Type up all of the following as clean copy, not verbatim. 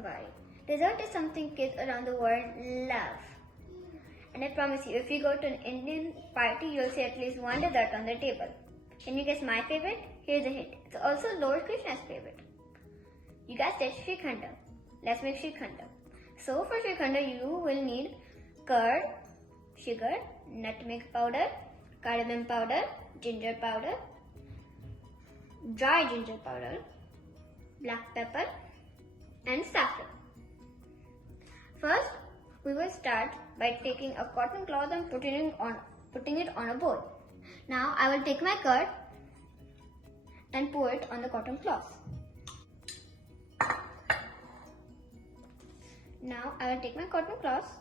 Asavari. Dessert is something kids around the world love. And I promise you, if you go to an Indian party, you'll see at least one dessert on the table. Can you guess my favorite? Here's a hint. It's also Lord Krishna's favorite. You guessed it, Shrikhanda. Let's make Shrikhanda. So for Shrikhanda, you will need curd, sugar, nutmeg powder, cardamom powder, ginger powder, dry ginger powder, black pepper, and saffron. First, we will start by taking a cotton cloth and putting it on a bowl. Now I will take my curd and pour it on the cotton cloth. Now I will take my cotton cloth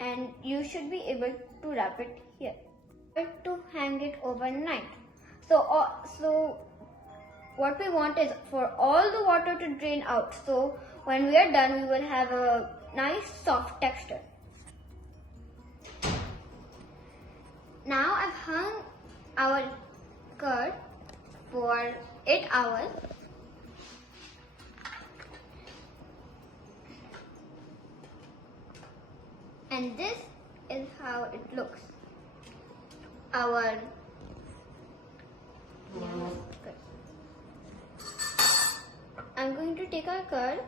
and you should be able to wrap it here to hang it overnight. So what we want is for all the water to drain out. So when we are done, we will have a nice soft texture. Now I've hung our curd for 8 hours. And this is how it looks. Our I'm going to take our curd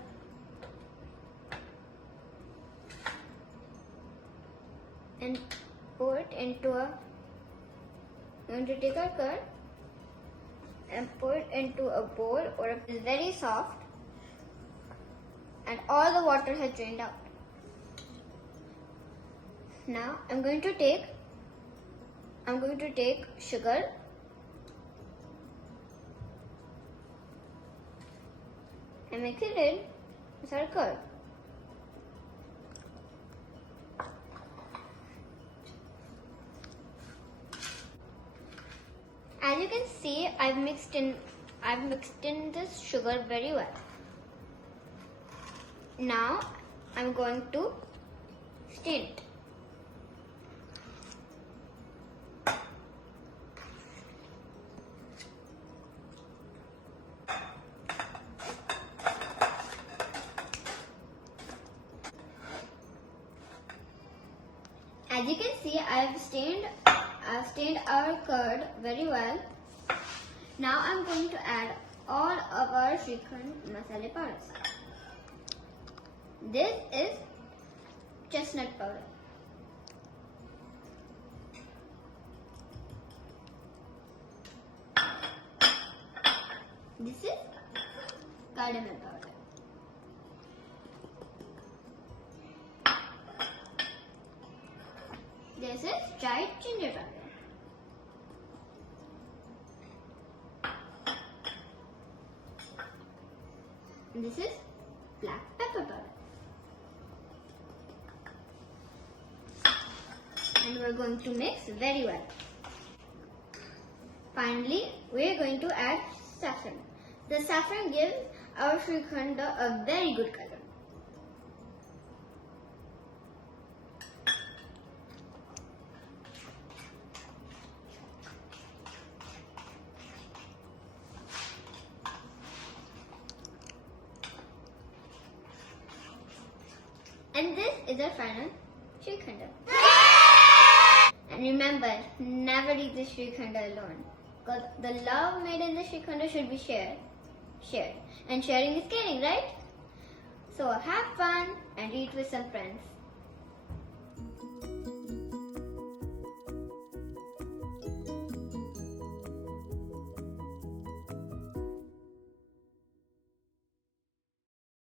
and pour it into a bowl or it is very soft and all the water has drained out. Now I'm going to take sugar and mix it in with our curd. As you can see, I've mixed in this sugar very well. Now I'm going to stir it. As you can see, I've stained our curd very well. Now I'm going to add all of our Shrikhand masala powders. This is chestnut powder. This is cardamom powder. This is dried ginger powder. And this is black pepper powder. And we're going to mix very well. Finally, we're going to add saffron. The saffron gives our Shrikhanda a very good color. And this is our final Shrikhanda. And remember, never eat the Shrikhanda alone. Because the love made in the Shrikhanda should be shared. And sharing is caring, right? So have fun and eat with some friends.